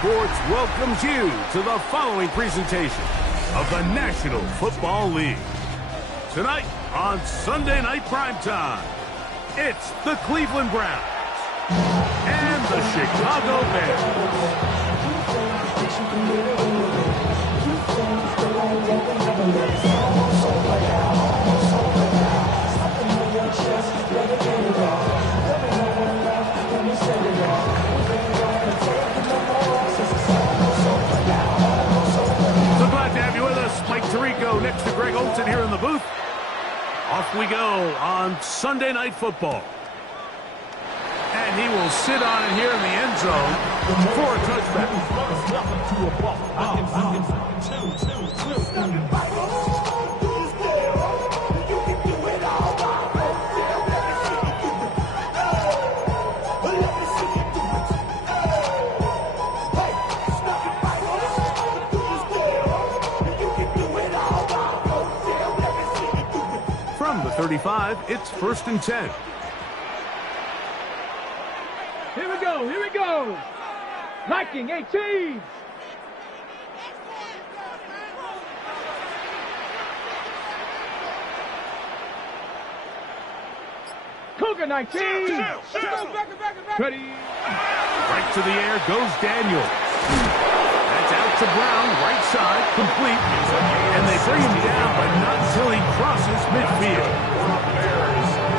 Sports welcomes you to the following presentation of the National Football League. Tonight on Sunday Night Primetime, it's the Cleveland Browns and the Chicago Bears. Mike Tirico next to Greg Olsen here in the booth. Off we go on Sunday Night Football. And he will sit on it here in the end zone for a touchback. From the 35, it's 1st and 10. Here we go. Viking 18. Cougar 19. Ready. Right to the air goes Daniel. That's out to Brown, right side, complete. And they bring him down, but not until he crosses midfield.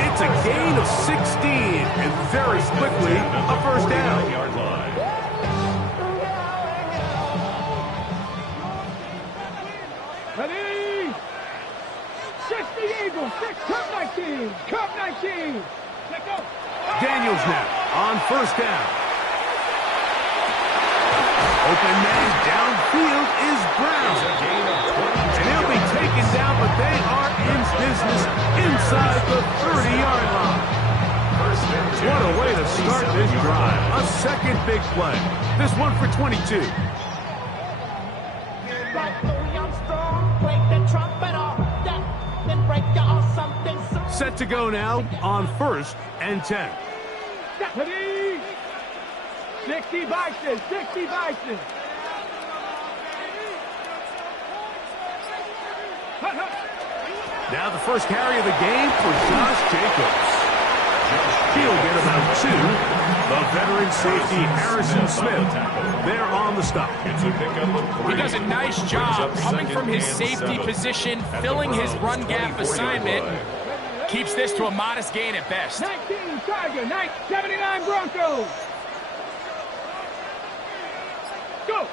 It's a gain of 16, and very quickly, a first down. Ready. 60 Eagles, 6, Cup 19. Cup 19. Let go. Daniels now on first down. Open man downfield is Brown. And he'll be taken down, but they are in business inside the 30-yard line. What a way to start this drive. A second big play. This one for 22. Set to go now on 1st and 10. 60 Bison, 60 Bison. Now the first carry of the game for Josh Jacobs. He'll get about 2. The veteran safety Harrison Smith, they're on the stop. He does a nice job coming from his safety position, filling his run gap assignment. Keeps this to a modest gain at best. 19 Tiger, 79 Broncos. Go.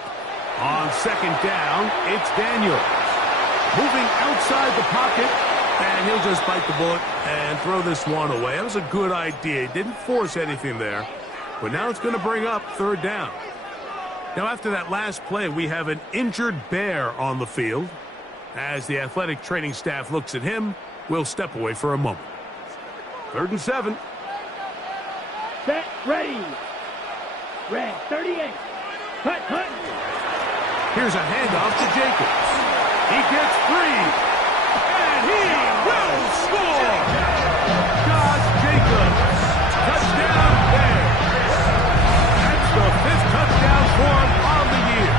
On second down, it's Daniels. Moving outside the pocket, and he'll just bite the bullet and throw this one away. That was a good idea. He didn't force anything there, but now it's going to bring up 3rd down. Now, after that last play, we have an injured Bear on the field. As the athletic training staff looks at him, we'll step away for a moment. 3rd and 7. Set, ready. Red, 38. Hut. Here's a handoff to Jacobs. He gets free, and he will score! Josh Jacobs, touchdown Bears. That's the 5th touchdown for him on the year.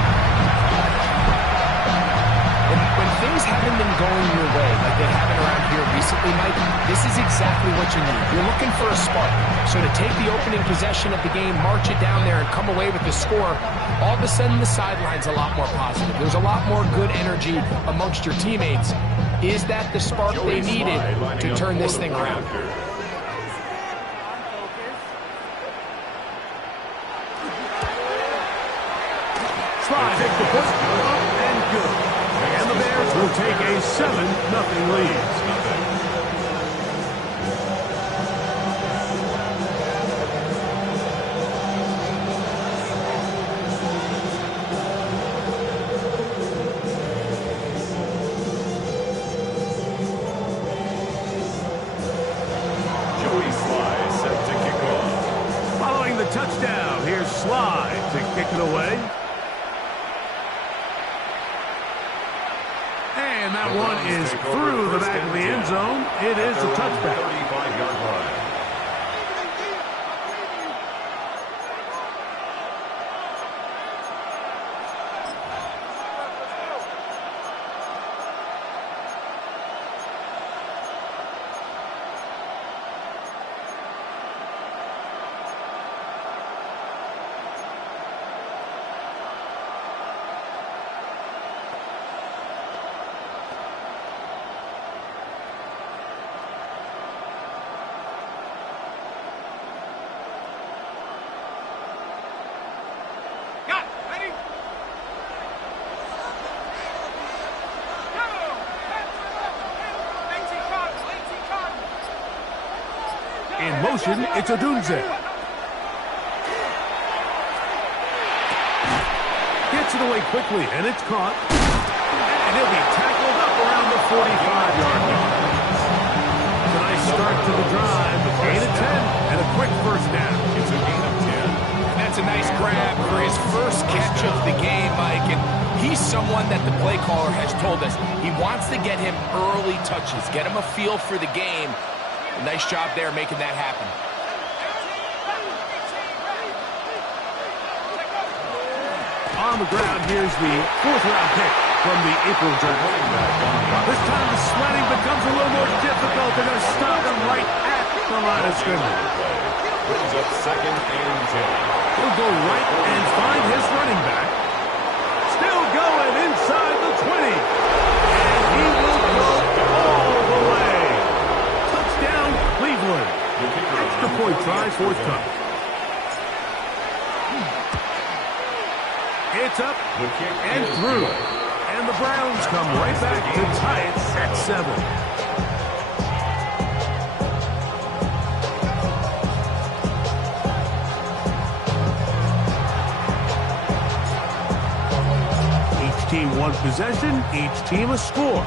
When things haven't been going your way like they haven't around here recently, Mike, this is exactly what you need. You're looking for a spark. So to take the opening possession of the game, march it down there, and come away with the score, all of a sudden the sideline's a lot more positive. There's a lot more good energy amongst your teammates. Is that the spark they needed to turn this thing around? Try take the push up and good. And the Bears will take a 7-0 lead. Touchdown. Here's Sly to kick it away. And that one is through the back of the end zone. It is a touchback. 35-yard line. In motion, it's Odunze. Gets it away quickly, and it's caught. And he'll be tackled up around the 45-yard line. It's a nice start to the drive. A gain of 10 and a quick first down. It's a gain of 10. That's a nice grab for his first catch of the game, Mike. And he's someone that the play caller has told us he wants to get him early touches, get him a feel for the game. A nice job there making that happen. On the ground, here's the fourth-round pick from the April draft. This time the sledding becomes a little more difficult. They're going to stop him right at the line of scrimmage. Brings up 2nd and 10. He'll go right and find his running back. Still going inside the 20. And he will go all the way. Touchdown, Cleveland. Extra point try, fourth cut. It's up and through. And the Browns come right back to tie it at 7. Team one possession, each team a score.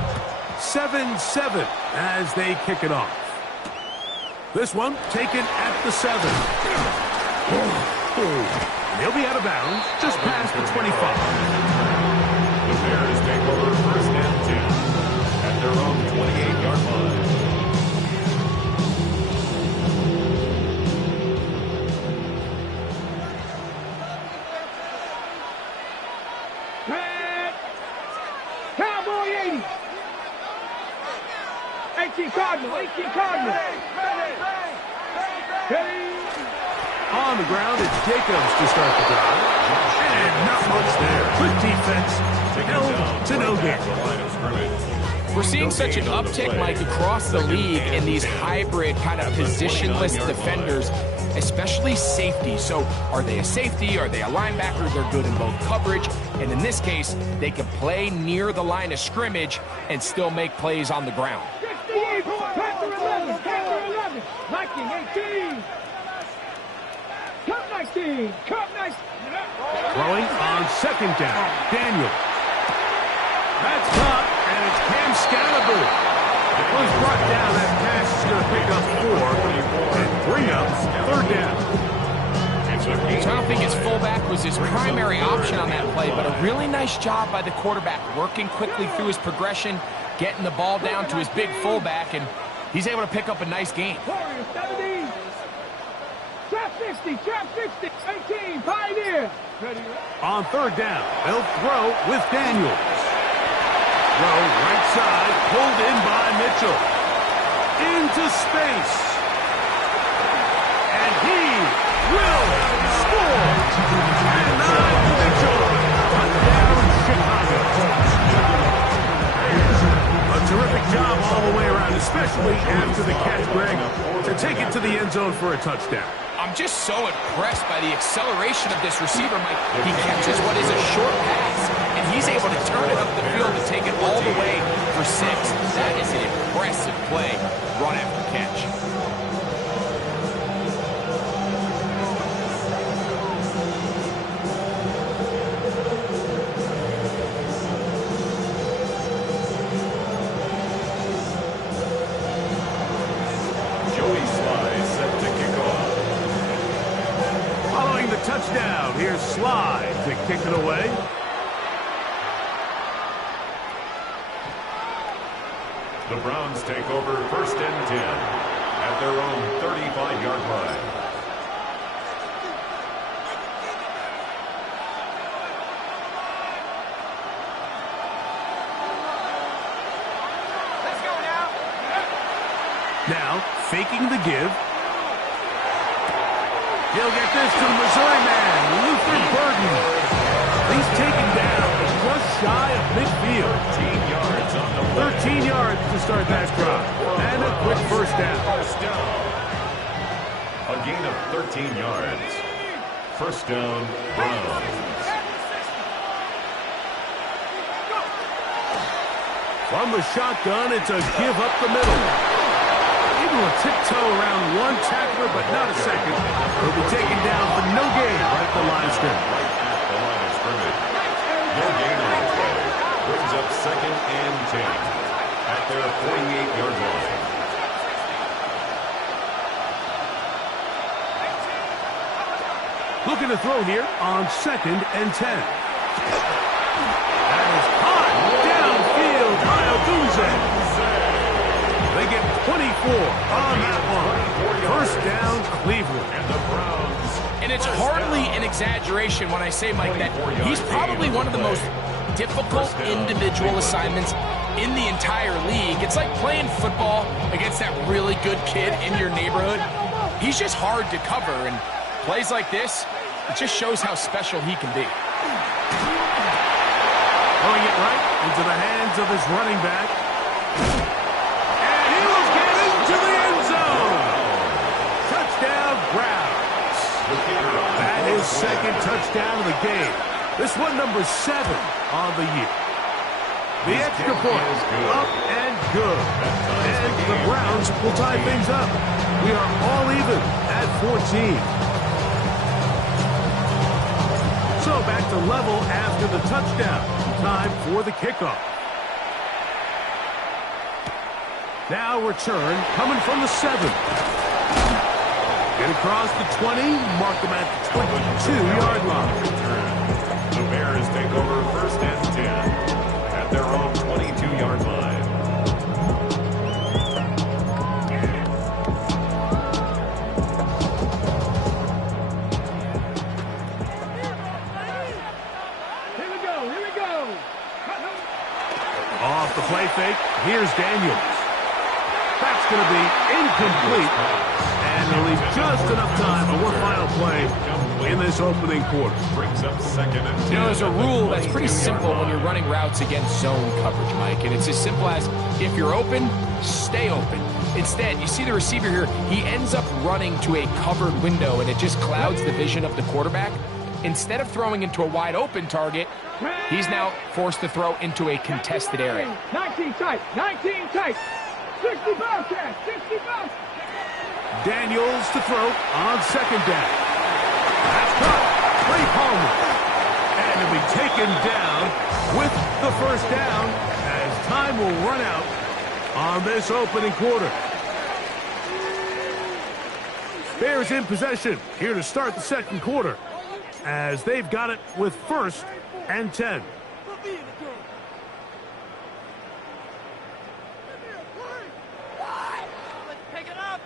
7-7 as they kick it off. This one taken at the 7. They'll be out of bounds just past the 25. The Bears take over 1st and 10 at their own 28-yard line. Cowboy 80. 18 Cardinal, 18 Cardinal. On the ground, it's Jacobs to start the drive. And not much there. Good defense. Held to no gain. We're seeing such an uptick, Mike, across the league in these hybrid kind of positionless defenders, especially safety. So are they a safety? Are they a linebacker? They're good in both coverage. And in this case, they can play near the line of scrimmage and still make plays on the ground. 68, Panther 11, Panther 11, Viking 18. Cup 19, Cup 19. Throwing on 2nd down. Daniel. That's caught, and it's Cam Scalaboo. Well, he's brought down. That pass is going to pick up 4 and bring up 3rd down. So I don't think his fullback was his primary option on that play, but a really nice job by the quarterback, working quickly through his progression, getting the ball down to his big fullback, and he's able to pick up a nice gain. Warriors 70. Trap 60, trap 60, 18, Pioneer. On 3rd down, they'll throw with Daniels. Throw right side, pulled in by Mitchell. Into space. And he will score. And now Mitchell. Touchdown, Chicago. A terrific job all the way around, especially after the catch, Greg, to take it to the end zone for a touchdown. I'm just so impressed by the acceleration of this receiver, Mike. He catches what is a short pass, and he's able to turn it up the field and take it all the way for 6. That is an impressive play, run after catch. Touchdown. Here's Slide to kick it away. The Browns take over 1st and 10 at their own 35-yard line. Let's go now. Now, faking the give. He'll get this to the Missouri man, Luther Burden. He's taken down just shy of midfield. 13 yards on the play. 13 yards to start that drive. And a quick first down. A gain of 13 yards. First down, Browns. From the shotgun, it's a give up the middle. Even with tiptoe around one tackler, but not a second. He'll be taken down for no gain right at the line of scrimmage. The line of scrimmage. No gain on the play. Brings up 2nd and 10 at their 48-yard line. Looking to throw here on 2nd and 10. That is caught downfield by Odunze. They get 24 on that one. First down, Cleveland. And the Browns. And it's hardly an exaggeration when I say, Mike, that he's probably one of the most difficult individual assignments in the entire league. It's like playing football against that really good kid in your neighborhood. He's just hard to cover, and plays like this, it just shows how special he can be. Throwing it right into the hands of his running back. And he will get into the end zone. Touchdown, Browns. That is 2nd touchdown of the game. This one number 7 on the year. The extra point up and good. And the Browns will tie things up. We are all even at 14. So back to level after the touchdown. Time for the kickoff. Now return coming from the 7. Get across the 20, mark them at the 22-yard line. The Bears take over 1st and 10 at their own 22-yard line. Off the play fake, here's Daniels. That's going to be incomplete, and he'll leave just enough time for one final play in this opening quarter. Brings up 2nd and 10. You know, there's a rule that's pretty simple when you're running routes against zone coverage, Mike, and it's as simple as if you're open, stay open. Instead, you see the receiver here, he ends up running to a covered window, and it just clouds the vision of the quarterback. Instead of throwing into a wide open target, he's now forced to throw into a contested area. 19 tight, 19 tight. 65 cash, 65. Daniels to throw on 2nd down. That's caught. Trey Palmer. And he'll be taken down with the 1st down as time will run out on this opening quarter. Bears in possession here to start the 2nd quarter as they've got it with 1st and 10. Pick it up.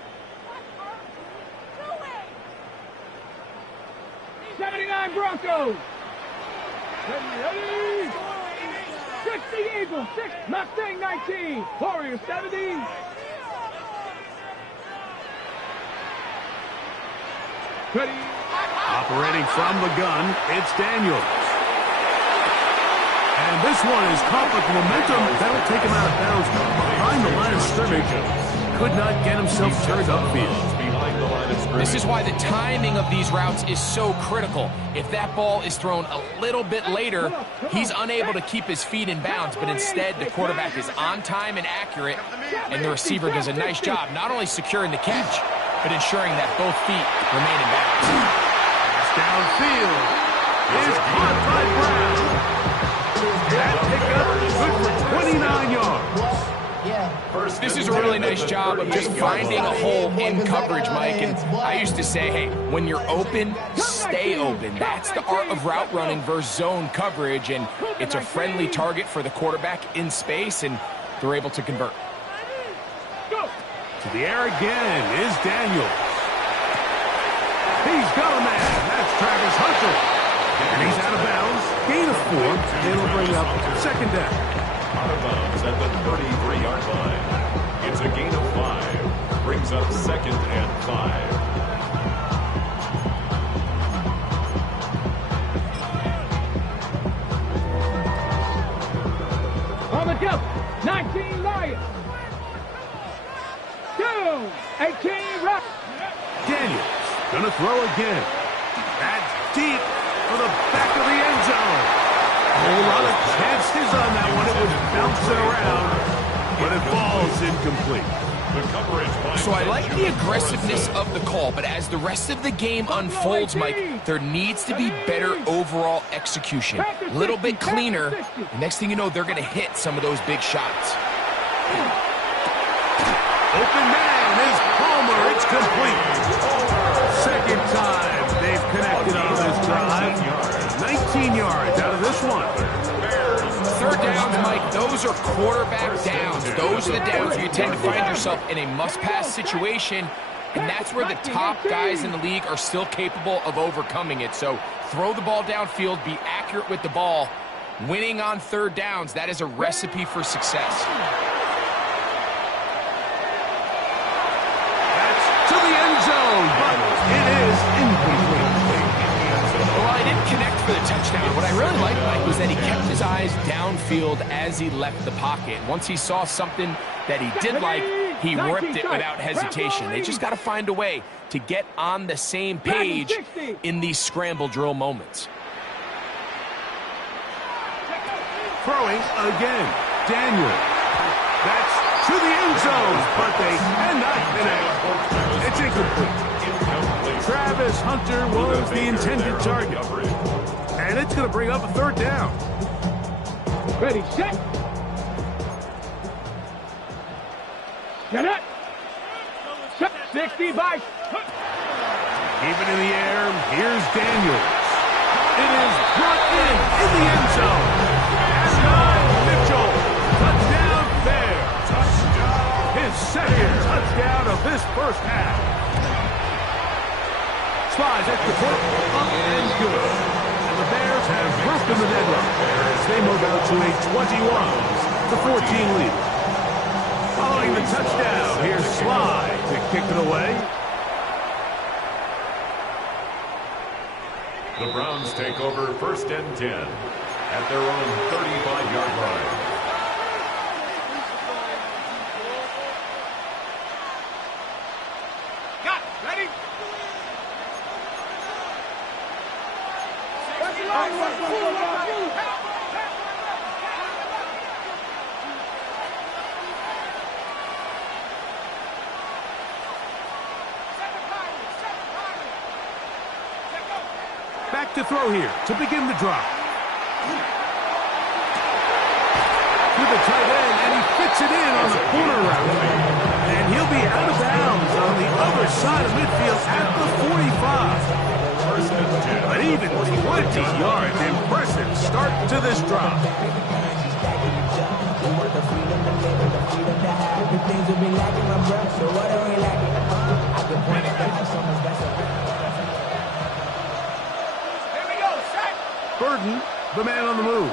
79 Broncos. Ready. 60 Eagles. 6 Mustang 19. Warriors 70. Ready. Operating from the gun, it's Daniels. And this one is caught with momentum. That'll take him out of bounds behind the line of scrimmage. Could not get himself turned upfield. This is why the timing of these routes is so critical. If that ball is thrown a little bit later, he's unable to keep his feet in bounds, but instead the quarterback is on time and accurate, and the receiver does a nice job not only securing the catch, but ensuring that both feet remain in bounds. Downfield is caught by Brown. That pickup good for 29 yards. This is a really nice job of just finding a hole in coverage, Mike. And I used to say, hey, when you're open, stay open. That's the art of route running versus zone coverage, and it's a friendly target for the quarterback in space, and they're able to convert. To the air again is Daniels. He's got a man. That's Travis Hunter. And he's out of bounds. Gain of 4. It'll bring up 2nd down. Out of bounds at the 33-yard line. It's a gain of 5. Brings up 2nd and 5. On the jump. 19 Lions. 2. 18 Rock. Daniels gonna throw again. That's deep for the back of the end zone. A whole lot of chances on that one. It was bouncing around, but it falls incomplete. The coverage by So I like the aggressiveness of the call, but as the rest of the game unfolds, Mike, there needs to be better overall execution. A little bit cleaner. And next thing you know, they're going to hit some of those big shots. Open man is Palmer. It's complete. Second time they've connected on this drive. 19 yards out of this one. Third downs, Mike, those are quarterback downs. Those are the downs where you tend to find yourself in a must-pass situation, and that's where the top guys in the league are still capable of overcoming it. So throw the ball downfield, be accurate with the ball. Winning on third downs, that is a recipe for success. That's to the end zone, but it is incomplete. Well, I didn't connect for the touchdown. What I really liked, Mike, was that he kept his eyes downfield as he left the pocket. Once he saw something that he did like, he ripped it without hesitation. They just got to find a way to get on the same page in these scramble drill moments. Throwing again. Daniel. That's to the end zone, but they cannot connect. It's incomplete. Travis Hunter was the intended target. And it's going to bring up a third down. Ready, set. Get it. 60 by. Keep it in the air. Here's Daniels. It is brought in the end zone. And Mitchell. Touchdown there. His second touchdown of this first half. Slides at the foot, up and good. And the Bears have broken the deadlock as they move out to a 21-14 lead. Following the touchdown, here's Sly to kick it away. The Browns take over 1st and 10 at their own 35-yard line. Got it. Ready? Back to throw here to begin the drive. To the tight end, and he fits it in on the corner route. And he'll be out of bounds on the other side of midfield at the 45. But even 20 yards, impressive start to this drive. Burden, the man on the move.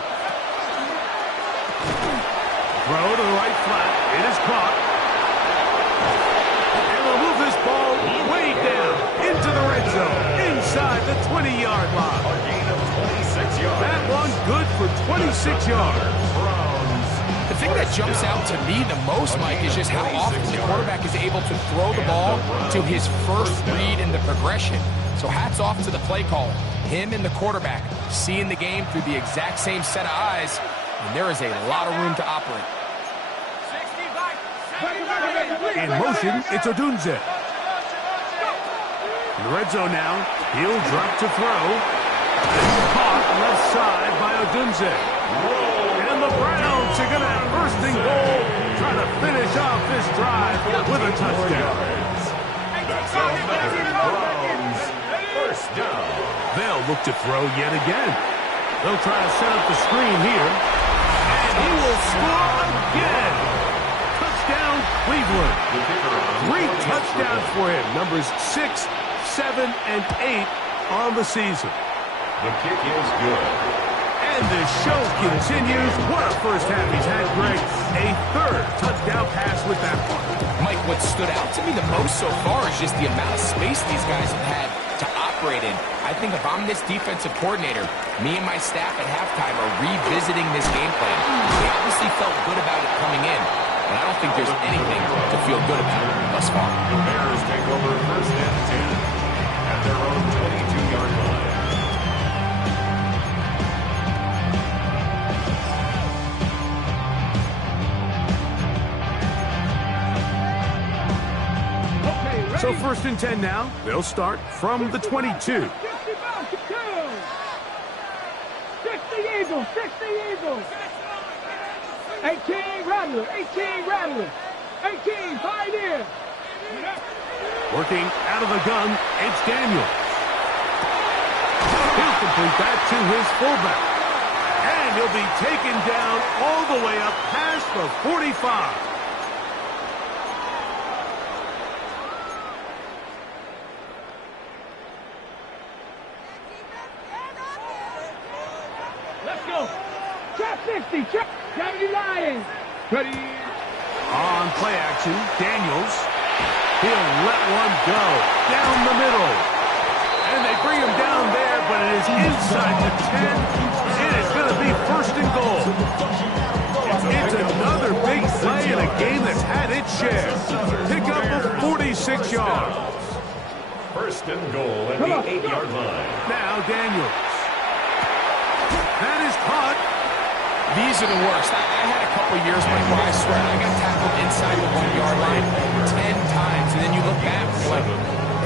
Throw to the right flat. It is caught. And they'll move this ball way down into the red zone, inside the 20-yard line. A gain of 26 yards. That one good for 26 yards. The thing that jumps out to me the most, Mike, is just how often the quarterback is able to throw the ball to his first read in the progression. So hats off to the play caller. Him and the quarterback seeing the game through the exact same set of eyes, and there is a lot of room to operate. In motion, it's Odunze. In the red zone now, he'll drop to throw. Caught left side by Odunze. And the Browns are going to have first and goal, trying to finish off this drive with a touchdown. That's another Browns first down. They'll look to throw yet again. They'll try to set up the screen here. And he will score again. Touchdown, Cleveland. 3 touchdowns for him. Numbers 6, 7, and 8 on the season. The kick is good. And the show continues. What a first half he's had, Greg. A third touchdown pass with that one. Mike, what stood out to me the most so far is just the amount of space these guys have had to operate in. I think if I'm this defensive coordinator, me and my staff at halftime are revisiting this game plan. They obviously felt good about it coming in, but I don't think there's anything to feel good about thus far. The Bears take over 1st and 10 at their own 22-yard line. So 1st and 10 now. They'll start from the 22. 60 Eagles, 60 Eagles. 18 Rattler, 18 Rattler. 18 Pioneer. Working out of the gun, it's Daniels. He'll complete that to his fullback. And he'll be taken down all the way up past the 45. Let's go. Trap 50, trap 70 Lions. Ready. On play action, Daniels. He'll let one go down the middle. And they bring him down there, but it is inside the 10. It is going to be 1st and goal. It's another big play in a game that's had its share. Pick up of 46 yards. 1st and goal at the 8-yard line. Now Daniels. That is caught. These are the worst. I had a couple years, Mike, where I swear I got tackled inside the 1-yard line 10 times, and then you look back and you're like,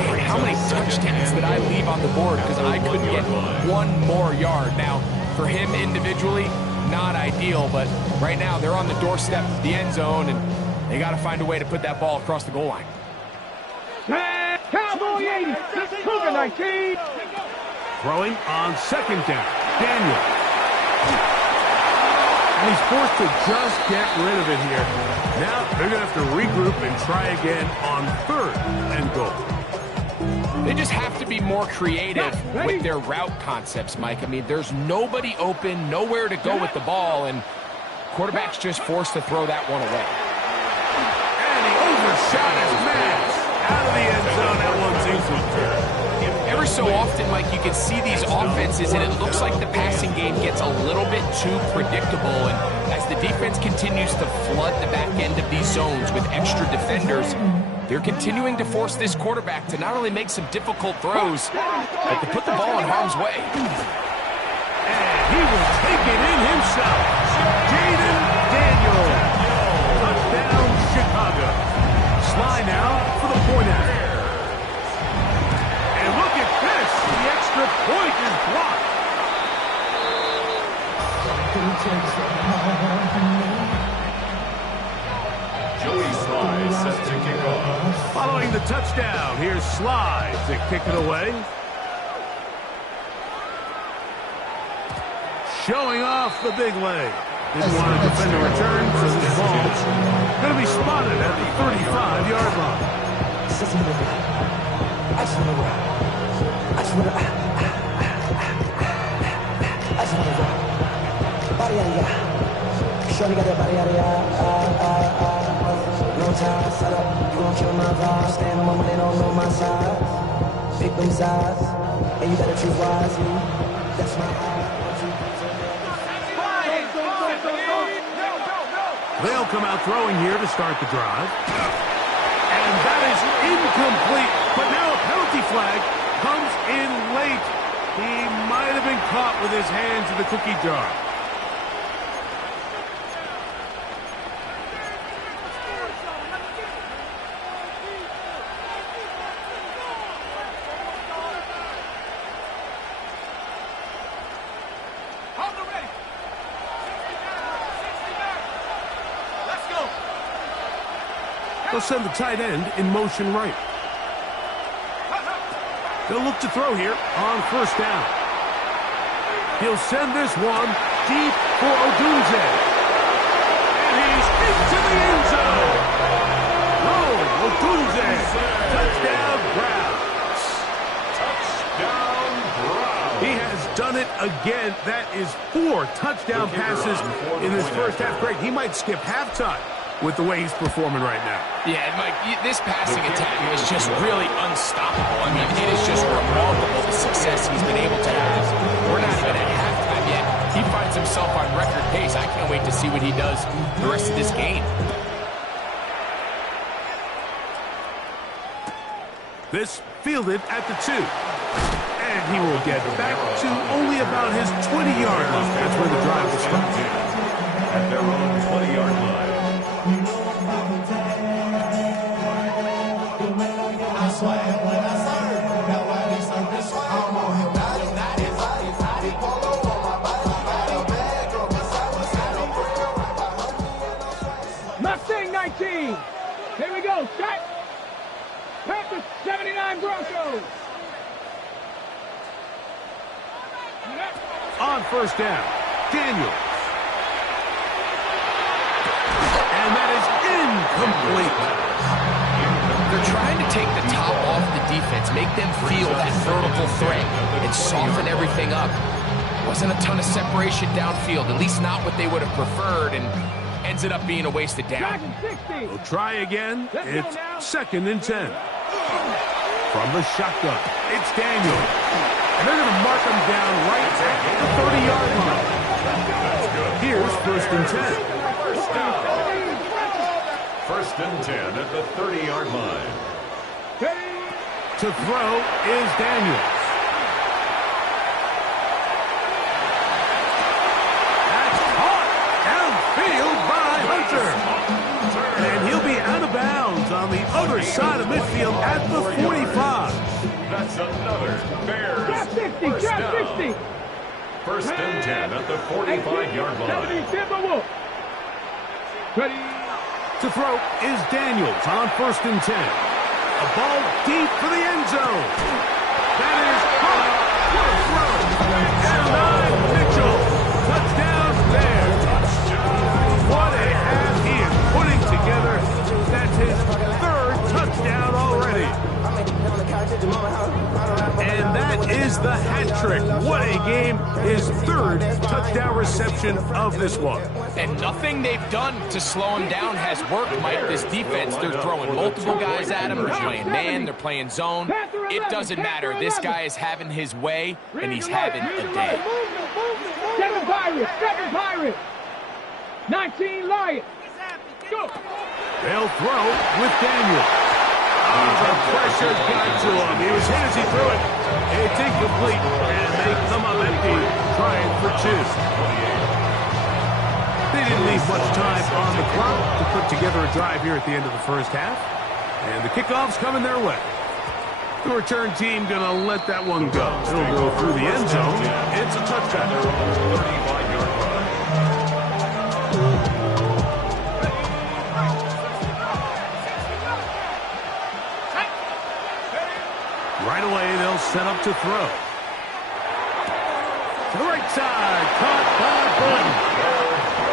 man, how many touchdowns did I leave on the board because I couldn't get one more yard? Now, for him individually, not ideal, but right now they're on the doorstep of the end zone, and they got to find a way to put that ball across the goal line. Cowboy 80, Cougar 19. Throwing on 2nd down. Daniels. And he's forced to just get rid of it here. Now they're going to have to regroup and try again on 3rd and goal. They just have to be more creative with their route concepts, Mike. I mean, there's nobody open, nowhere to go with the ball, and quarterback's just forced to throw that one away. And he overshot his man. Out of the end zone, that one's incomplete. Every so often, Mike, you can see these offenses, and it looks like the passing game gets a little bit too predictable. And as the defense continues to flood the back end of these zones with extra defenders, they're continuing to force this quarterback to not only make some difficult throws, but to put the ball in harm's way. And he will take it in himself. Jayden Daniels. Touchdown, Chicago. Sly now for the point after. And look at this. The extra point is blocked. Joey Sly set to kick off. Following the touchdown, here's Sly to kick it away. Showing off the big leg. Didn't want to defend a return, so this ball's going to be spotted at the 35-yard line. Shorty got that body out of no time, set up, you gon' kill my vibe. Stand on my money, don't know my side. Pick them sides, and you better choose wisely. That's my eye. They'll come out throwing here to start the drive. And that is incomplete. But now a penalty flag comes in late. He might have been caught with his hands in the cookie jar. They'll send the tight end in motion right. They'll look to throw here on 1st down. He'll send this one deep for Odunze. And he's into the end zone. Oh, Odunze. Touchdown, Browns. Touchdown, Browns. He has done it again. That is 4 touchdown passes in his first half. Great. He might skip halftime with the way he's performing right now. Yeah, and Mike, this passing attack is just really unstoppable. I mean, it is just remarkable the success he's been able to have. We're not even at halftime yet. He finds himself on record pace. I can't wait to see what he does the rest of this game. This fielded at the 2. And he will get back to only about his 20-yard line. That's where the drive will start. At their own 20-yard line. the 79 Broncos. On first down, Daniels. And that is incomplete. They're trying to take the top off the defense, make them feel that vertical threat, and soften everything up. Wasn't a ton of separation downfield, at least not what they would have preferred, and ends it up being a wasted down. We'll try again. It's 2nd and 10. From the shotgun, it's Daniels. And they're going to mark him down right at the 30-yard line. Here's 1st and 10. First down. 1st and 10 at the 30-yard line. To throw is Daniels. That's caught downfield by Hunter. And he'll be out of bounds on the other side of midfield at the 45. That's another Bears Drop 60, first drop down. 60. 1st and 10 at the 45-yard line. Ready. To throw is Daniels on 1st and 10. A ball deep for the end zone. That is caught. What a throw. And on Mitchell. Touchdown Bears. What a half he is putting together. That's his 3rd touchdown already. And that is the hat trick. What a game. His 3rd touchdown reception of this one. And nothing they've done to slow him down has worked, Mike. This defense, they're throwing multiple guys at him. They're playing man, they're playing zone. It doesn't matter. This guy is having his way, and he's having a day. 7 Pirates. 19 Lions. Go. They'll throw with Daniels. The pressure got to him. He was hit as he threw it. It's incomplete, and they come up empty, trying for 2. They didn't leave much time on the clock to put together a drive here at the end of the first half. And the kickoff's coming their way. The return team going to let that one go. It'll go through the end zone. It's a touchdown. 35-yard run. Right away, they'll set up to throw. To the right side, caught by Burton.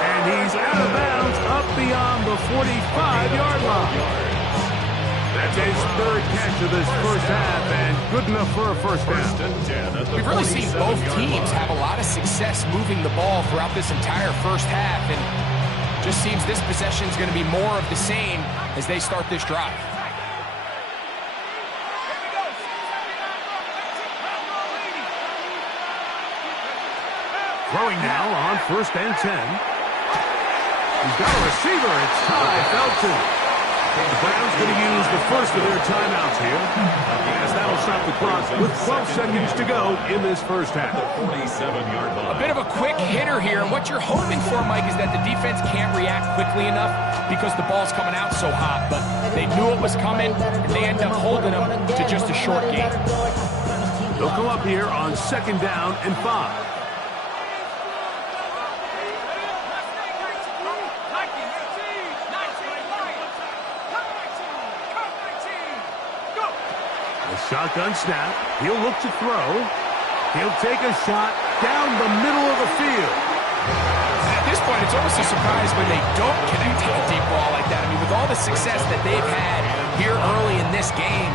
And he's out of bounds up beyond the 45-yard line. That's his 3rd catch of this first half, and good enough for a first down. We've really seen both teams have a lot of success moving the ball throughout this entire first half, and just seems this possession is going to be more of the same as they start this drive. Throwing now on 1st and 10. He's got a receiver. It's Ty Felton. The Browns going to use the first of their timeouts here, as that'll stop the clock with 12 seconds to go in this first half. 47-yard line. A bit of a quick hitter here, and what you're hoping for, Mike, is that the defense can't react quickly enough because the ball's coming out so hot. But they knew it was coming, and they end up holding them to just a short gain. They'll come up here on 2nd down and 5. Shotgun snap. He'll look to throw. He'll take a shot down the middle of the field. At this point, it's almost a surprise when they don't connect on a deep ball like that. I mean, with all the success that they've had here early in this game,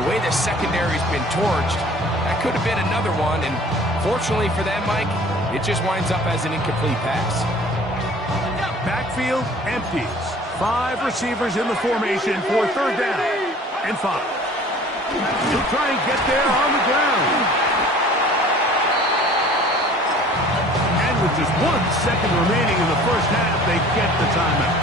the way the secondary's been torched, that could have been another one. And fortunately for them, Mike, it just winds up as an incomplete pass. Backfield empties. 5 receivers in the formation for 3rd down and 5. He'll try and get there on the ground. And with just 1 second remaining in the first half, they get the timeout.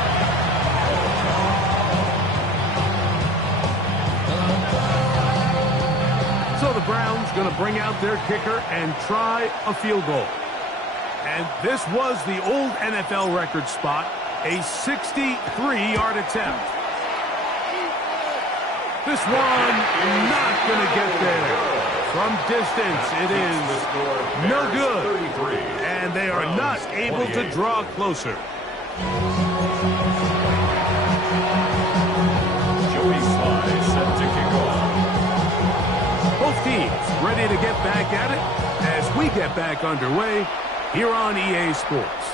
So the Browns going to bring out their kicker and try a field goal. And this was the old NFL record spot, a 63-yard attempt. This one not going to get there. From distance, it is no good. And they are not able to draw closer. Joey Sly set to kick off. ready to get back at it as we get back underway here on EA Sports.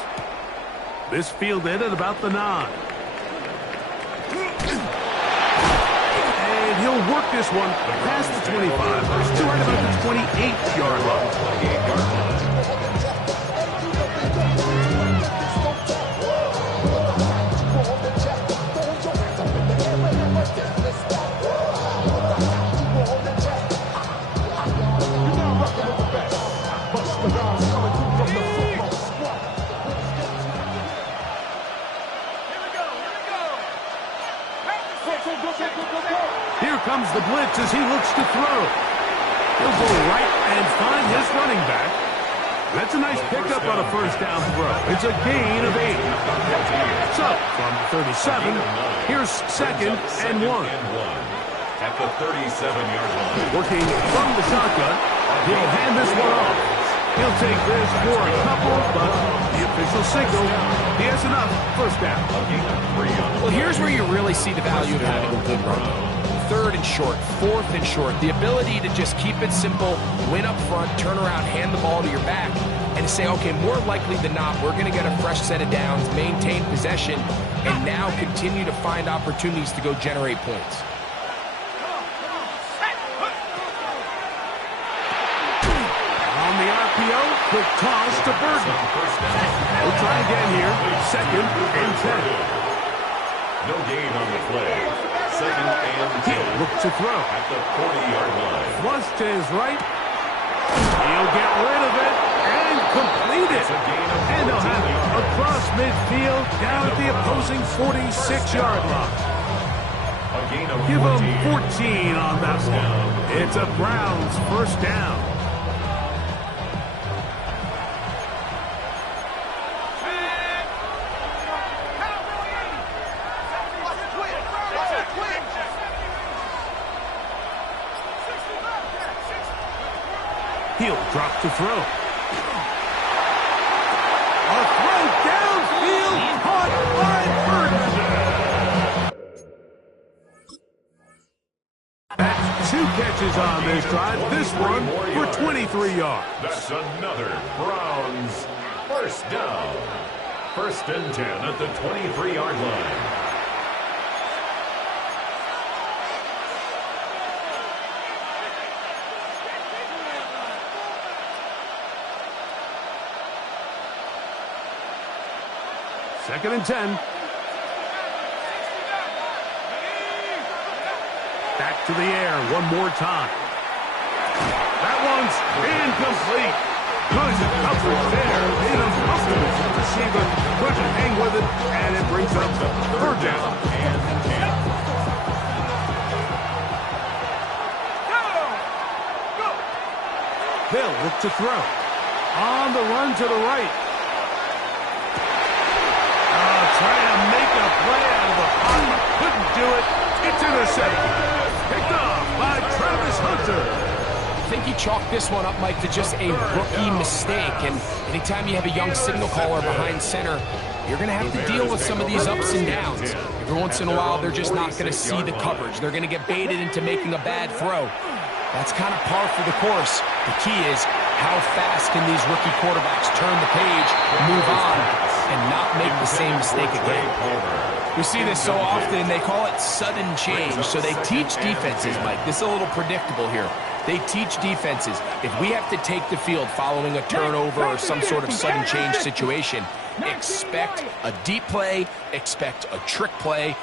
This fielded at about the 9. And he'll work this one past the 25 to right about the 28-yard line. Here comes the blitz as he looks to throw. He'll go right and find his running back. That's a nice pickup on a first down throw. It's a gain of 8. So, from 37, here's 2nd and 1. At the 37-yard line. Working from the shotgun, he'll hand this one off. He'll take this for a couple, but the official signal, he has enough. First down. Well, here's where you really see the value of having a good run. 3rd and short, 4th and short. The ability to just keep it simple, win up front, turn around, hand the ball to your back, and say, okay, more likely than not, we're going to get a fresh set of downs, maintain possession, and now continue to find opportunities to go generate points. On the RPO, quick toss to Burton. We'll try again here. 2nd and 10. No gain on the play. 2nd and 10. He'll look to throw. At the 40-yard line. Flush to his right. He'll get rid of it and complete it. And they'll have it across midfield down at the opposing 46-yard line. Give them 14 on that one. It's a Browns first down. He'll drop to throw. A throw downfield, caught by Burton. That's 2 catches on this drive. This one for 23 yards. That's another Browns first down. 1st and 10 at the 23-yard line. Second and 10. Back to the air one more time. That one's incomplete. Good coverage there. Made him comfortable. The receiver couldn't hang with it, and it brings up 3rd down. They'll look to throw. On the run to the right. Trying to make a play out of the pocket. Couldn't do it. It's intercepted. Picked off by Travis Hunter. I think he chalked this one up, Mike, to just a rookie mistake. And anytime you have a young signal caller behind center, you're going to have to deal with some of these ups and downs. Every once in a while, they're just not going to see the coverage. They're going to get baited into making a bad throw. That's kind of par for the course. The key is how fast can these rookie quarterbacks turn the page, move on, and not make the same mistake again. We see this so often, they call it sudden change. So they teach defenses, Mike. This is a little predictable here. They teach defenses, if we have to take the field following a turnover or some sort of sudden change situation, expect a deep play, expect a trick play.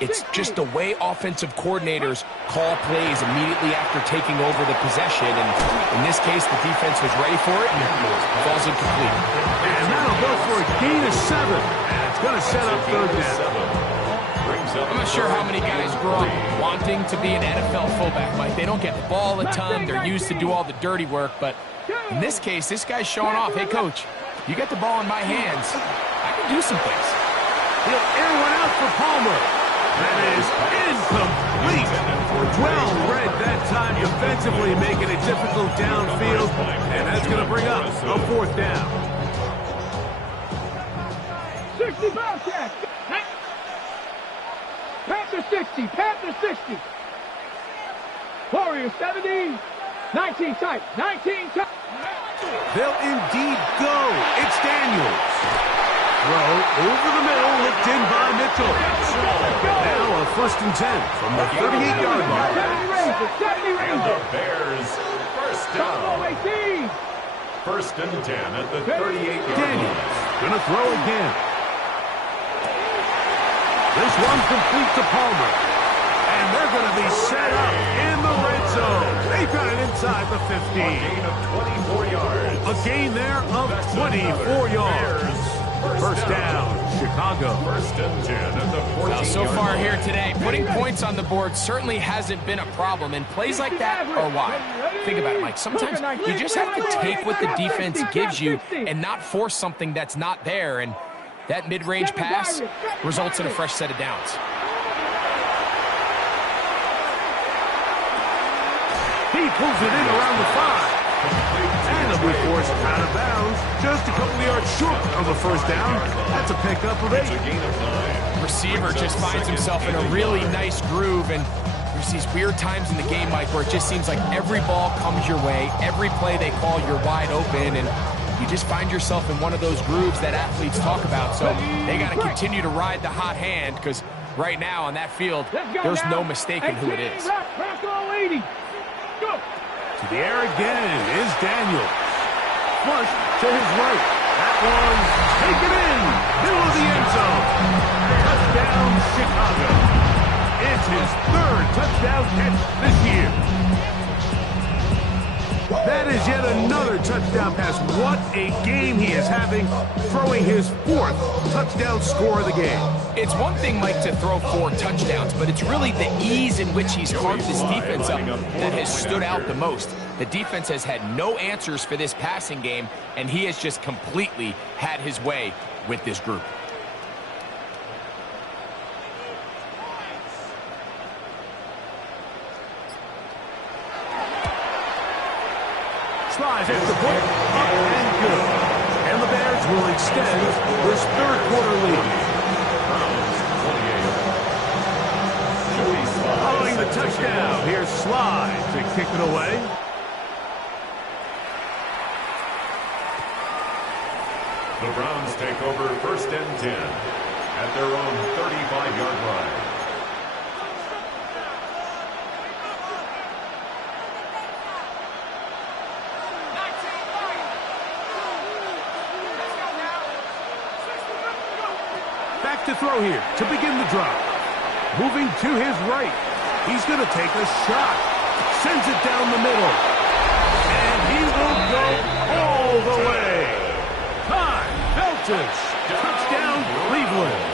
It's just the way offensive coordinators call plays immediately after taking over the possession. And in this case, the defense was ready for it and falls incomplete. And that'll go for a gain of 7. And it's going to set up 3rd down. I'm not sure how many guys grow up wanting to be an NFL fullback, Mike. They don't get the ball a ton. They're used to do all the dirty work. But in this case, this guy's showing off. Hey, coach, you get the ball in my hands. I can do some things. He'll air one out for Palmer. That is incomplete. Well read that time defensively, making it difficult downfield. And that's going to bring up a 4th down. 60 Bobcats. Panther 60. Panther 60. Warriors 70. 19 tight. 19 tight. They'll indeed go. It's Daniels. Throw over the middle, looked in by Mitchell. Now a 1st and 10 from the 38-yard line. And the Bears first down. 18. 1st and 10 at the 38-yard line. Daniels gonna throw again. This one complete to Palmer. And they're going to be set up in the red zone. They've got it inside the 15. A gain of 24 yards. A gain there of 24 yards. First down, Chicago. 1st and 10 at the 14-yard Now, so far line. here today, putting points on the board certainly hasn't been a problem, and plays like that are why. Think about it, Mike. Sometimes you just have to take what the defense gives you and not force something that's not there, and that mid-range pass results in a fresh set of downs. He pulls it in around the 5. And it'll be forced out of bounds. Just a couple of yards short of the first down. That's a pickup of 8. A gain of 9. Receiver just finds himself in a really nice groove, and there's these weird times in the game, Mike, where it just seems like every ball comes your way, every play they call, you're wide open, and you just find yourself in one of those grooves that athletes talk about. So they got to continue to ride the hot hand, because right now on that field, there's no mistaking who it is. To the air again is Daniels. Flush to his right. That one taken in. Middle of the end zone. Touchdown, Chicago. It's his 3rd touchdown catch this year. That is yet another touchdown pass. What a game he is having, throwing his 4th touchdown score of the game. It's one thing, Mike, to throw 4 touchdowns, but it's really the ease in which he's carved this defense up that has stood out the most. The defense has had no answers for this passing game, and he has just completely had his way with this group. Slides at the point, up and good. And the Bears will extend this 3rd quarter lead. Following the touchdown, here's Slide to kick it away. The Browns take over 1st and 10 at their own 35-yard line. Back to throw here to begin the drive. Moving to his right. He's going to take a shot. Sends it down the middle. And he will go all the way. Time, Felton. Touchdown, Cleveland.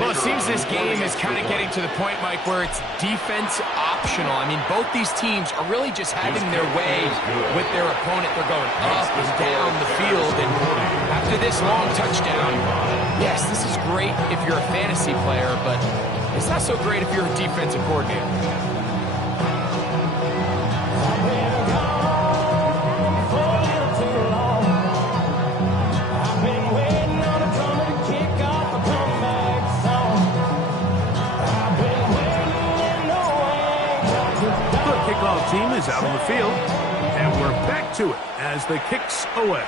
Well, it seems this game is kind of getting to the point, Mike, where it's defense optional. I mean, both these teams are really just having their way with their opponent. They're going up and down the field, and after this long touchdown, yes, this is great if you're a fantasy player, but it's not so great if you're a defensive coordinator. Team is out on the field, and we're back to it as the kicks away.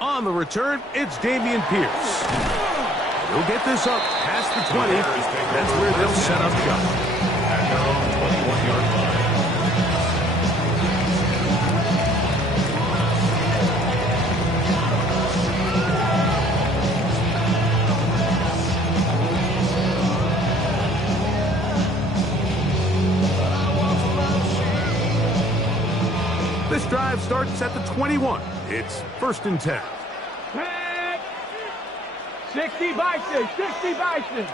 On the return, it's Dameon Pierce. He'll get this up past the 20. That's where they'll set up shop. At their own 21-yard line. This drive starts at the 21. It's 1st and 10. 60 Bison, 60 Bison.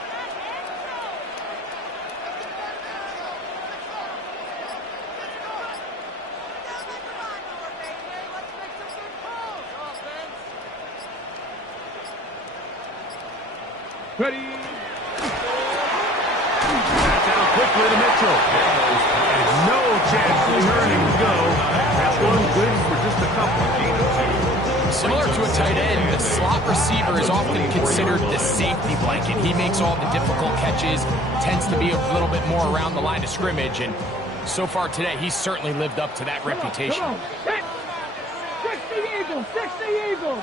Ready. That's out quickly to Mitchell. And no chance returning to go. That one good for just a couple. Similar to a tight end, the slot receiver is often considered the safety blanket. He makes all the difficult catches, tends to be a little bit more around the line of scrimmage, and so far today, he's certainly lived up to that reputation. Come on. 60 Eagles, 60 Eagles.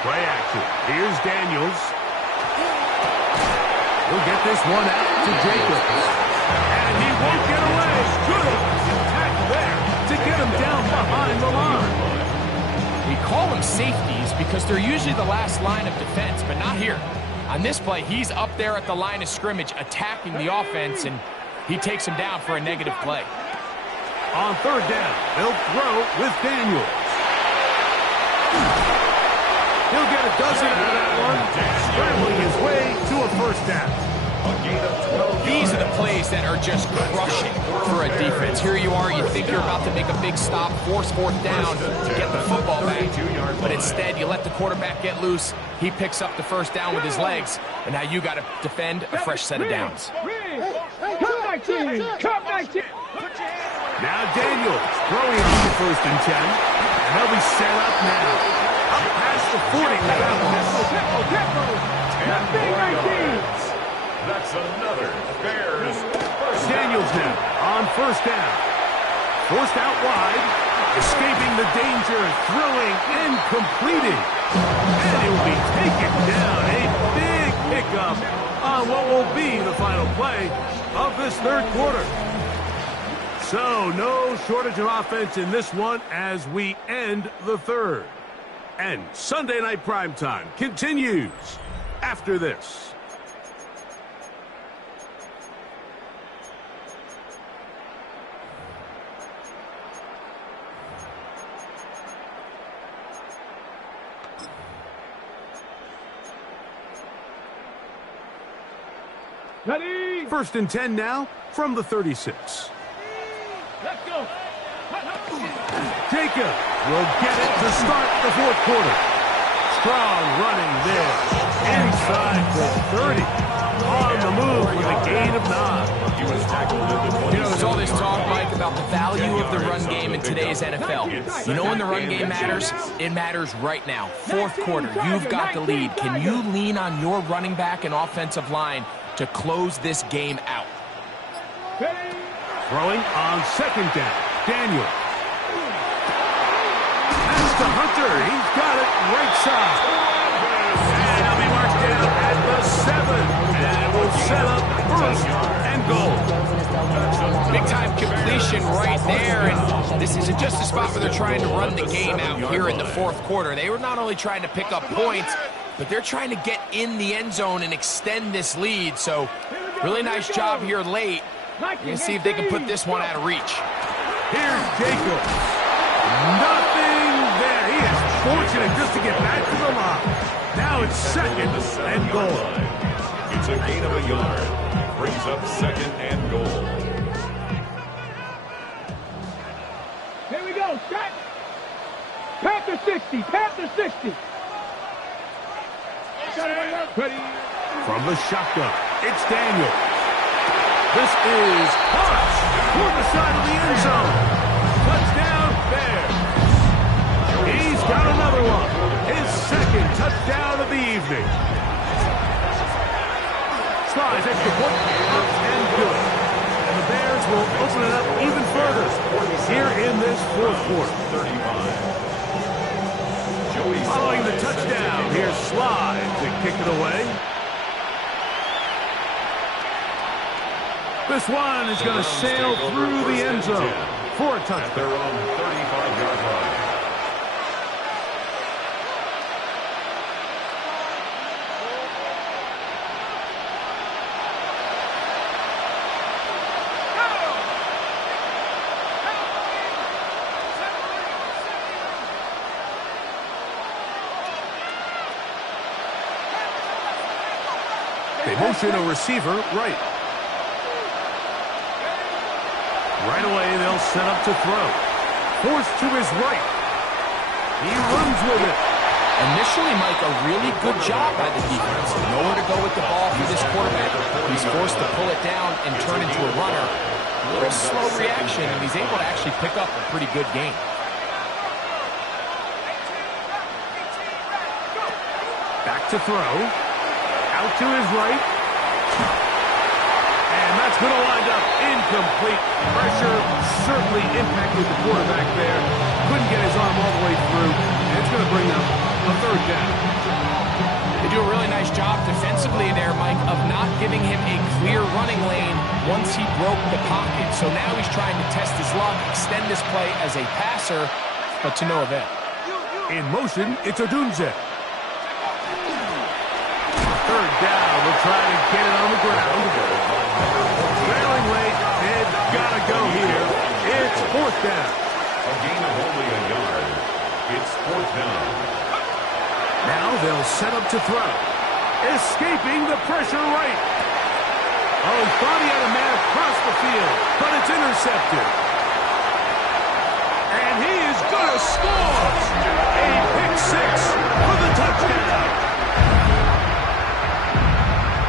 Play action. Here's Daniels. He'll get this one out to Jacobs. And he won't get away. Good attack there to get him down behind the line. We call them safeties because they're usually the last line of defense, but not here. On this play, he's up there at the line of scrimmage attacking the offense, and he takes him down for a negative play. On third down, they'll throw with Daniels. He'll get a dozen out of that one, scrambling his way to a first down. These are the plays that are just crushing for a defense. Here you are, you think you're about to make a big stop, force fourth down to get the football back, but instead you let the quarterback get loose. He picks up the first down with his legs, and now you got to defend a fresh set of downs. Come 19, come 19. Now Daniels throwing on the 1st and 10, and they'll be set up now. Up past the 40 with that one. That's another Bears first. Daniels now on first down. Forced out wide, escaping the danger, throwing and completing. And it will be taken down. A big pickup on what will be the final play of this third quarter. So no shortage of offense in this one as we end the third. And Sunday Night Primetime continues after this. Ready? 1st and 10 now from the 36. Let's go. Jacob will get it to start the fourth quarter. Strong running there. Inside the 30. On the move with a gain of 9. He was tackled at the 20. You know, there's all this talk, Mike, about the value of the run game in today's NFL. You know when the run game matters? It matters right now. Fourth quarter, you've got the lead. Can you lean on your running back and offensive line to close this game out? Throwing on 2nd down. Daniel. Pass to Hunter. He's got it right side. And he'll be marked down at the 7. And we'll set up 1st and goal. Big time completion right there, and this isn't just a spot where they're trying to run the game out here in the fourth quarter. They were not only trying to pick up points, but they're trying to get in the end zone and extend this lead. So really nice job here late. You can see if they can put this one out of reach. Here's Jacobs. Nothing there. He is fortunate just to get back to the line. Now it's 2nd and goal. It's a gain of a yard. Brings up 2nd and goal. Here we go, shot. Panther 60, Panther 60. Ready? From the shotgun, it's Daniel. This is Hutch for the side of the end zone. Touchdown, Bears. He's got another one. His 2nd touchdown of the evening. Slides extra point, up and good. And the Bears will open it up even further here in this fourth quarter. 35. Following the touchdown, here's Slide to kick it away. This one is going to sail through the end zone for a touchdown. At their own 35-yard line. They motion a receiver right. Right away, they'll set up to throw. Forced to his right. He runs with it. Initially, Mike, a really good job by the defense. Nowhere to go with the ball for this quarterback. He's forced to pull it down and turn into a runner. A little slow reaction, and he's able to actually pick up a pretty good game. to throw. Out to his right. And that's going to wind up incomplete. Pressure certainly impacted the quarterback there. Couldn't get his arm all the way through. And it's going to bring up a third down. They do a really nice job defensively there, Mike, of not giving him a clear running lane once he broke the pocket. So now he's trying to test his luck, extend this play as a passer, but to no avail. In motion, it's Odunze. Third down, we'll try to get it on the ground. Trailing late, it's got to go here. It's fourth down. A gain of only a yard. It's fourth down. Now they'll set up to throw. Escaping the pressure right. Oh, he thought he had a man across the field, but it's intercepted. And he is going to score. A pick six for the touchdown.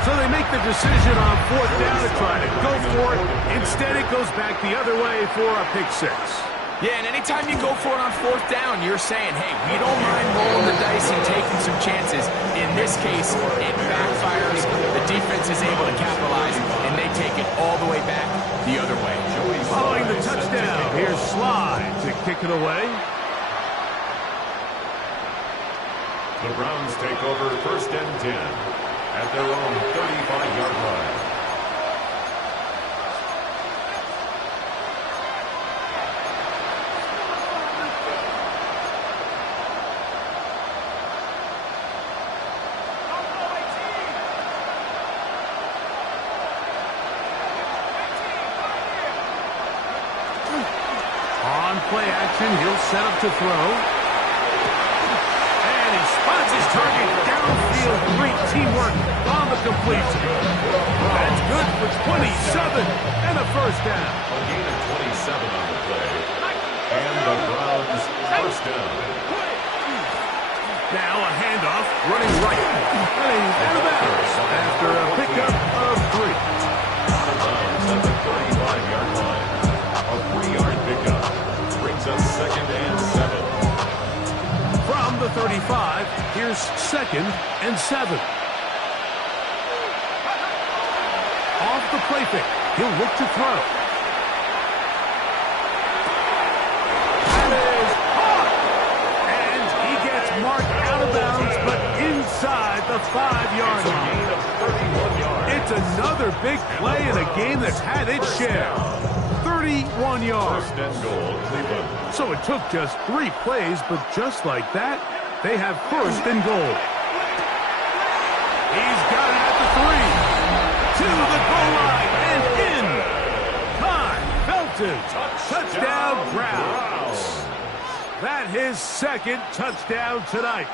So they make the decision on fourth down to try to go for it. Instead, it goes back the other way for a pick six. Yeah, and anytime you go for it on fourth down, you're saying, hey, we don't mind rolling the dice and taking some chances. In this case, it backfires. The defense is able to capitalize, and they take it all the way back the other way. Following the touchdown, here's Slide to kick it away. The Browns take over first and 10 at their own 35-yard line. Play action, he'll set up to throw. And he spots his target downfield. Great teamwork on the completion. That's good for 27 and a first down. A gain of 27 on the play. And the Browns first down. Now a handoff, running right. Running out of bounds after a pickup of 3. The Browns at the 35-yard line. A 3-yard pickup. Up second and 7. From the 35, here's second and 7. Off the play fake, he'll look to throw. That is caught! And he gets marked out of bounds, but inside the 5-yard line. It's another big play in a game that's had its share. 31 yards. First and goal, Cleveland. So it took just 3 plays, but just like that, they have first and goal. He's got it at the 3. To the goal line and in. Kai Felton. Touchdown Browns. That his second touchdown tonight.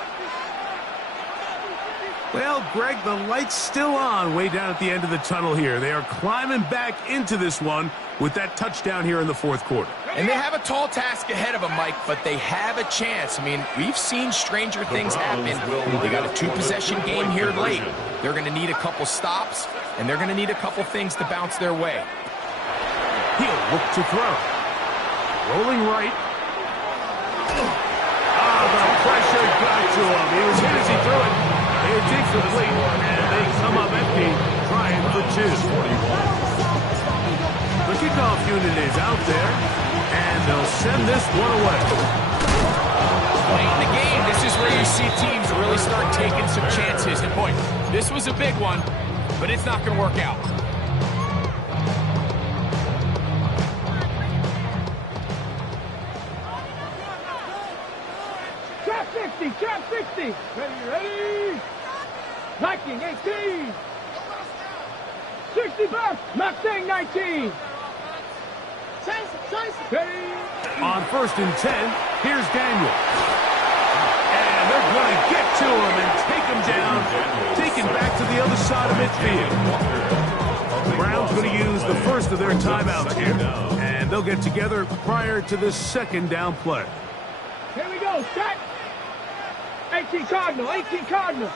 Well, Greg, the light's still on way down at the end of the tunnel here. They are climbing back into this one with that touchdown here in the fourth quarter. And they have a tall task ahead of them, Mike, but they have a chance. I mean, we've seen stranger things happen. They got a 2-possession game here late. They're going to need a couple stops, and they're going to need a couple things to bounce their way. He'll look to throw. Rolling right. The pressure got to him. He was hit as he threw it. It's incomplete, and they come up empty, trying for 2. The kickoff unit is out there, and they'll send this one away. Late in the game, this is where you see teams really start taking some chances. And boy, this was a big one, but it's not going to work out. Trap 60, trap 60. Ready. Viking 18. 65, Mustang 19. Ready. On first and 10, here's Daniel. And they're going to get to him and take him down, taken back to the other side of midfield. The Browns going to use the first of their timeouts here, and they'll get together prior to this second down play. Here we go, set. 18 Cardinal, 18 Cardinal.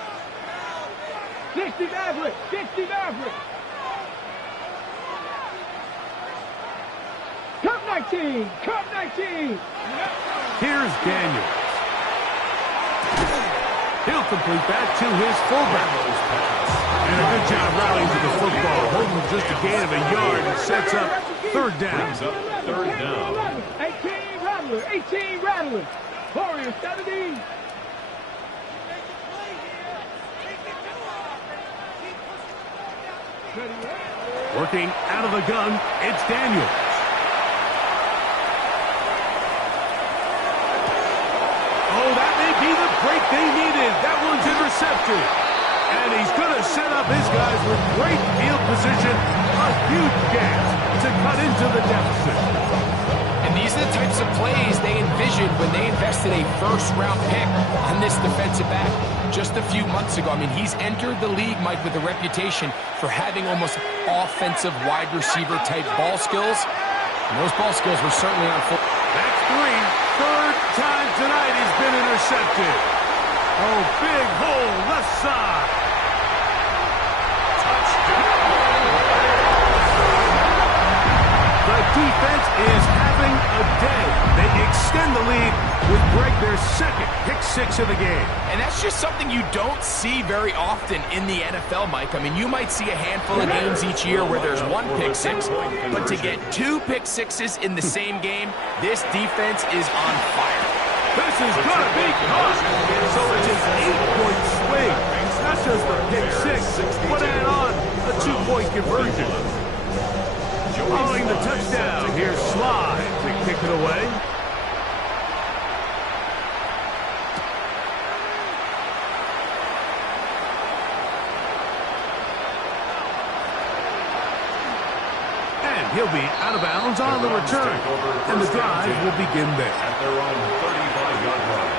60 Maverick, 60 Maverick. Cup 19, Cup 19. Here's Daniel. He'll complete that to his fullback. And a good job rallying to the football, holding just a gain of a yard and sets up third down. Third down. 18 Rattler, 18 Rattler. Warriors 17. Working out of the gun, it's Daniels. Oh, that may be the break they needed. That one's intercepted. And he's going to set up his guys with great field position. A huge gap to cut into the deficit. And these are the types of plays they envisioned when they invested a first-round pick on this defensive back just a few months ago. I mean, he's entered the league, Mike, with a reputation for having almost offensive wide receiver type ball skills. And those ball skills were certainly on full. That's three. Third time tonight he's been intercepted. Oh, big hole left side. The defense is having a day. They extend the lead with Greg, their second pick six of the game. And that's just something you don't see very often in the NFL, Mike. I mean, you might see a handful of games each year where there's one pick six, but to get two pick sixes in the same game, this defense is on fire. This is going to be caught. So it's an 8-point swing. Not just a pick six, but add on a 2-point conversion. Following the touchdown, here's Slide to kick it away. And he'll be out of bounds on the return. And the drive will begin there. At their own 35-yard line.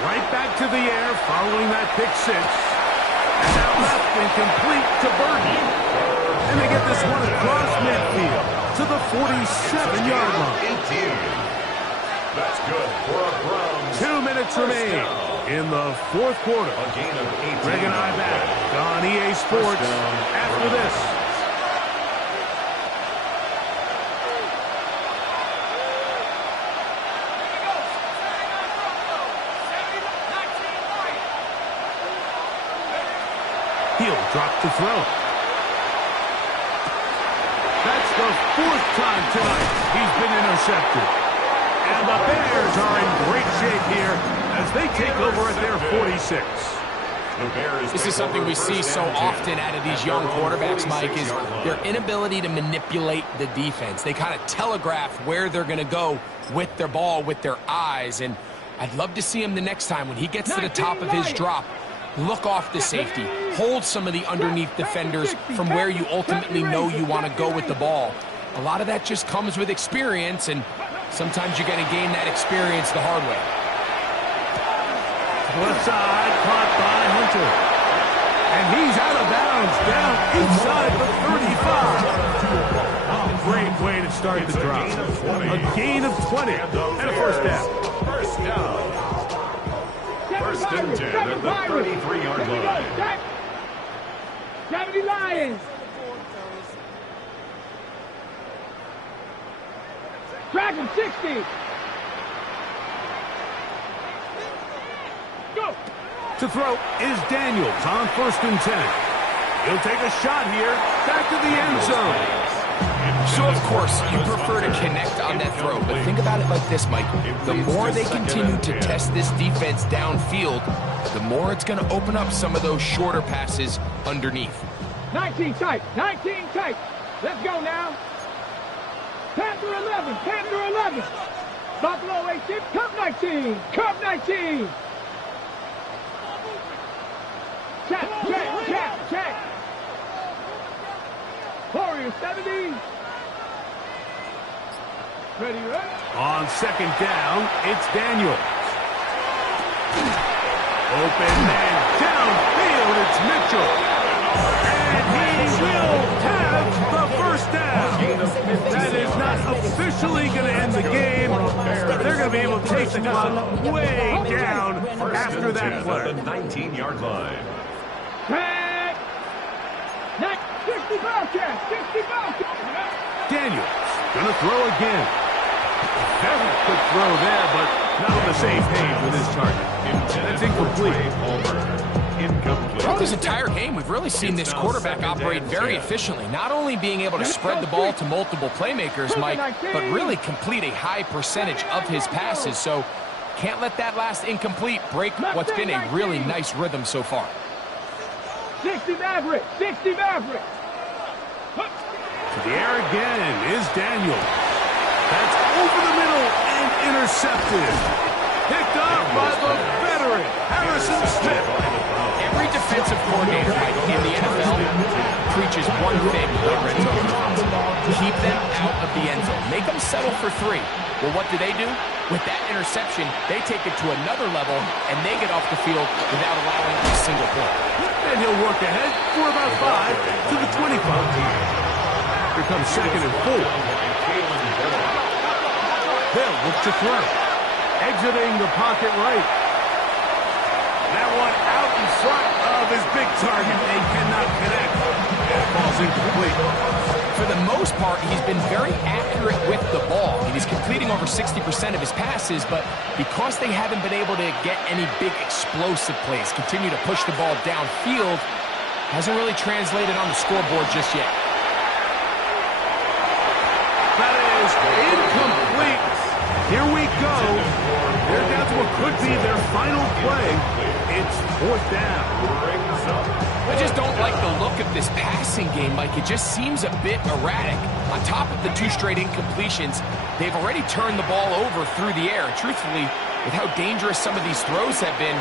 Right back to the air following that pick six. And now left and complete to Burton. And they get this one across midfield to the 47-yard line. 18. That's good for a Browns. 2 minutes remain in the fourth quarter. A gain of 18. Greg and I back on EA Sports after this. He'll drop to throw. That's the fourth time tonight he's been intercepted. And the Bears are in great shape here as they take over at their 46. This is something we see so often out of these young quarterbacks, Mike, is their inability to manipulate the defense. They kind of telegraph where they're going to go with their ball, with their eyes. And I'd love to see him the next time when he gets to the top of his drop. Look off the safety. Hold some of the underneath defenders from where you ultimately know you want to go with the ball. A lot of that just comes with experience, and sometimes you're going to gain that experience the hard way. Left side, caught by Hunter. And he's out of bounds, down inside the 35. Great way to start the drive. A gain of 20 and a first down. First down. First and 10 at the 33-yard line. 70 Lions. Dragon 60. Go. To throw is Daniels on first and 10. He'll take a shot here, back to the end zone. So, of course, you prefer to connect on that throw, but think about it like this, Mike. The more they continue to test this defense downfield, the more it's going to open up some of those shorter passes underneath. 19 tight, 19 tight. Let's go now. Panther 11, Panther 11. Buffalo 18, Cub 19, Cub 19. Check, check, check, check. Warriors 70. Ready, ready. On second down, it's Daniels. Open man downfield, it's Mitchell. And he will have the first down. That is not officially going to end the game. They're going to be able to take the clock way down after that play. The 19-yard line. Bobcats, 60 Bobcats. Daniels gonna throw again. Very quick throw there, but not on the same page with his target. That's incomplete. Throughout this entire game, we've really seen this quarterback operate very efficiently, not only being able to spread the ball to multiple playmakers, Mike, but really complete a high percentage of his passes. So can't let that last incomplete break what's been a really nice rhythm so far. 60 Maverick, 60 Maverick. To the air again is Daniel. That's over the middle and intercepted. Picked up by the veteran, Harrison Smith. Every defensive coordinator in the NFL preaches one thing about red zone defense. Keep them out of the end zone. Make them settle for 3. Well, what do? With that interception, they take it to another level, and they get off the field without allowing a single point. And he'll work ahead for about 5 to the 25. Here comes 2nd and 4. They'll look to throw. Exiting the pocket right. That one out in front of his big target. They cannot connect. It falls incomplete. For the most part, he's been very accurate with the ball. He's completing over 60% of his passes, but because they haven't been able to get any big explosive plays, continue to push the ball downfield, hasn't really translated on the scoreboard just yet. That is incomplete. Here we go. They're down to what could be their final play. It's 4th down. I just don't like the look of this passing game, Mike. It just seems a bit erratic. On top of the 2 straight incompletions, they've already turned the ball over through the air. Truthfully, with how dangerous some of these throws have been,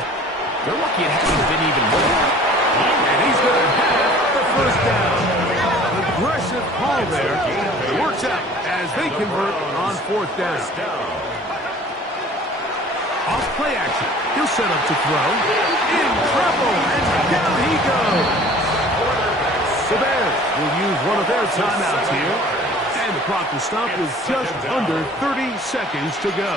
they're lucky it hasn't been even more. And he's going to have the 1st down. Aggressive call there. It works out as they convert on 4th down. Off play action. He'll set up to throw. In trouble, and down he goes. The Bears will use one of their timeouts here. And the clock will stop with just under 30 seconds to go.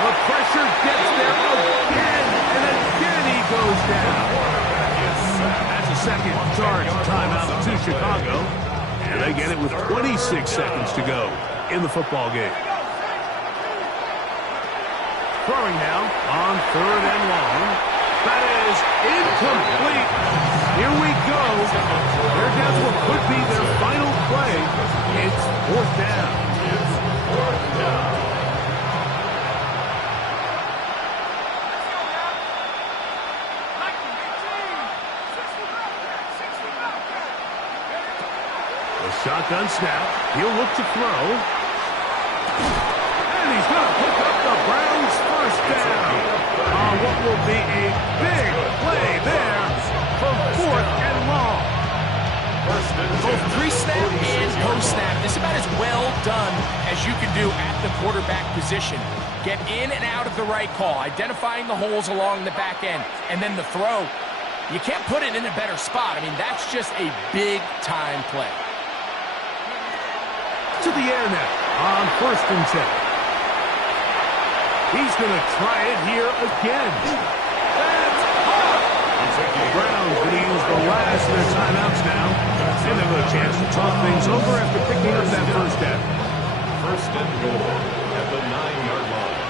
The pressure gets there again, and again he goes down. That's a second charge timeout to Chicago. And they get it with 26 seconds to go in the football game. Throwing now on 3rd and long. That is incomplete. Here we go. They're down to what could be their final play. It's 4th down. Shotgun snap. He'll look to throw. And he's going to pick up the Browns' 1st down on what will be a big play there from 4th and long. Both pre-snap and post-snap, this is about as well done as you can do at the quarterback position. Get in and out of the right call, identifying the holes along the back end, and then the throw. You can't put it in a better spot. I mean, that's just a big-time play. To the air now on 1st and 10. He's going to try it here again. That's hot. The Browns going to use the last of their timeouts now. And they'll have a chance to talk things over after picking up that 1st down. 1st and goal at the 9-yard line.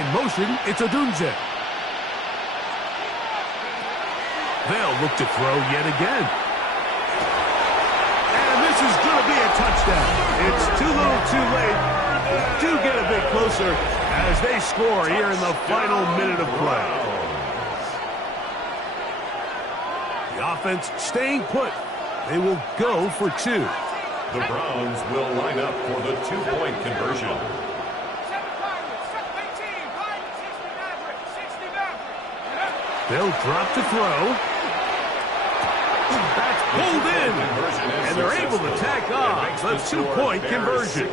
In motion, it's Odunze. They'll look to throw yet again. This is going to be a touchdown. It's too little too late. Do get a bit closer as they score here in the final minute of play. The offense staying put. They will go for 2. The Browns will line up for the 2-point conversion. They'll drop to throw. That's pulled in, and they're able to tack on the 2-point conversion.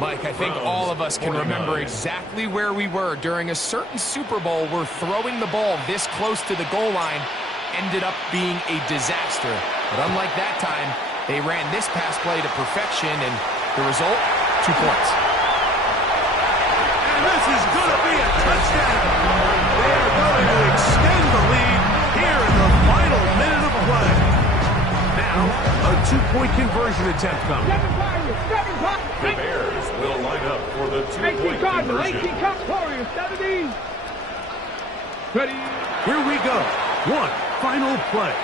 Mike, I think all of us can remember exactly where we were during a certain Super Bowl where throwing the ball this close to the goal line ended up being a disaster. But unlike that time, they ran this pass play to perfection, and The result, 2 points. And this is going to be a touchdown. They are going to extend the lead here in the final minute of play. Now, a 2-point conversion attempt coming. The Bears will line up for the 2-point 18 conversion. 18 Cup Warriors, 70. Ready. Here we go. One final play.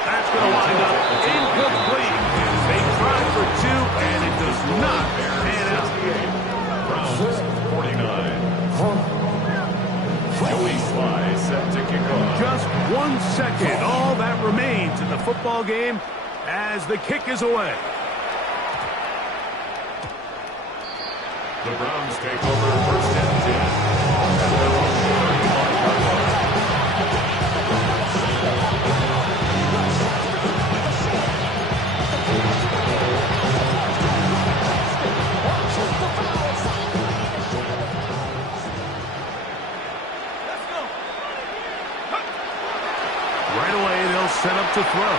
That's going to wind up incomplete. They tried for 2, and it does not pan out. Browns 49. Joey Sly set to kick off. Just 1 second. All that remains in the football game as the kick is away. The Browns take over first and 10. At their own 35-yard line. Right away, they'll set up to throw.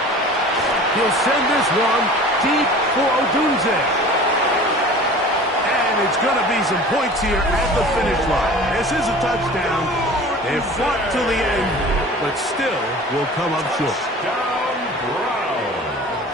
He'll send this one deep for Odunze. And it's going to be some points here at the finish line. This is a touchdown. They've fought till the end, but still will come up short. Down Brown.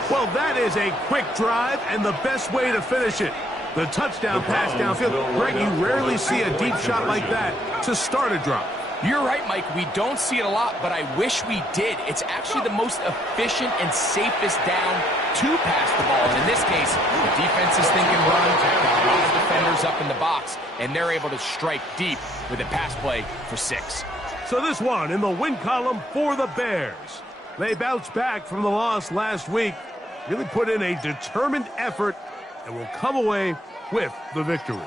Well, that is a quick drive and the best way to finish it. The touchdown pass downfield. Greg, you rarely see a deep shot like that to start a drive. You're right, Mike. We don't see it a lot, but I wish we did. It's actually the most efficient and safest down to pass the ball. And in this case, the defense is thinking run, a lot of defenders up in the box, and they're able to strike deep with a pass play for 6. So this one in the win column for the Bears. They bounced back from the loss last week, really put in a determined effort, and will come away with the victory.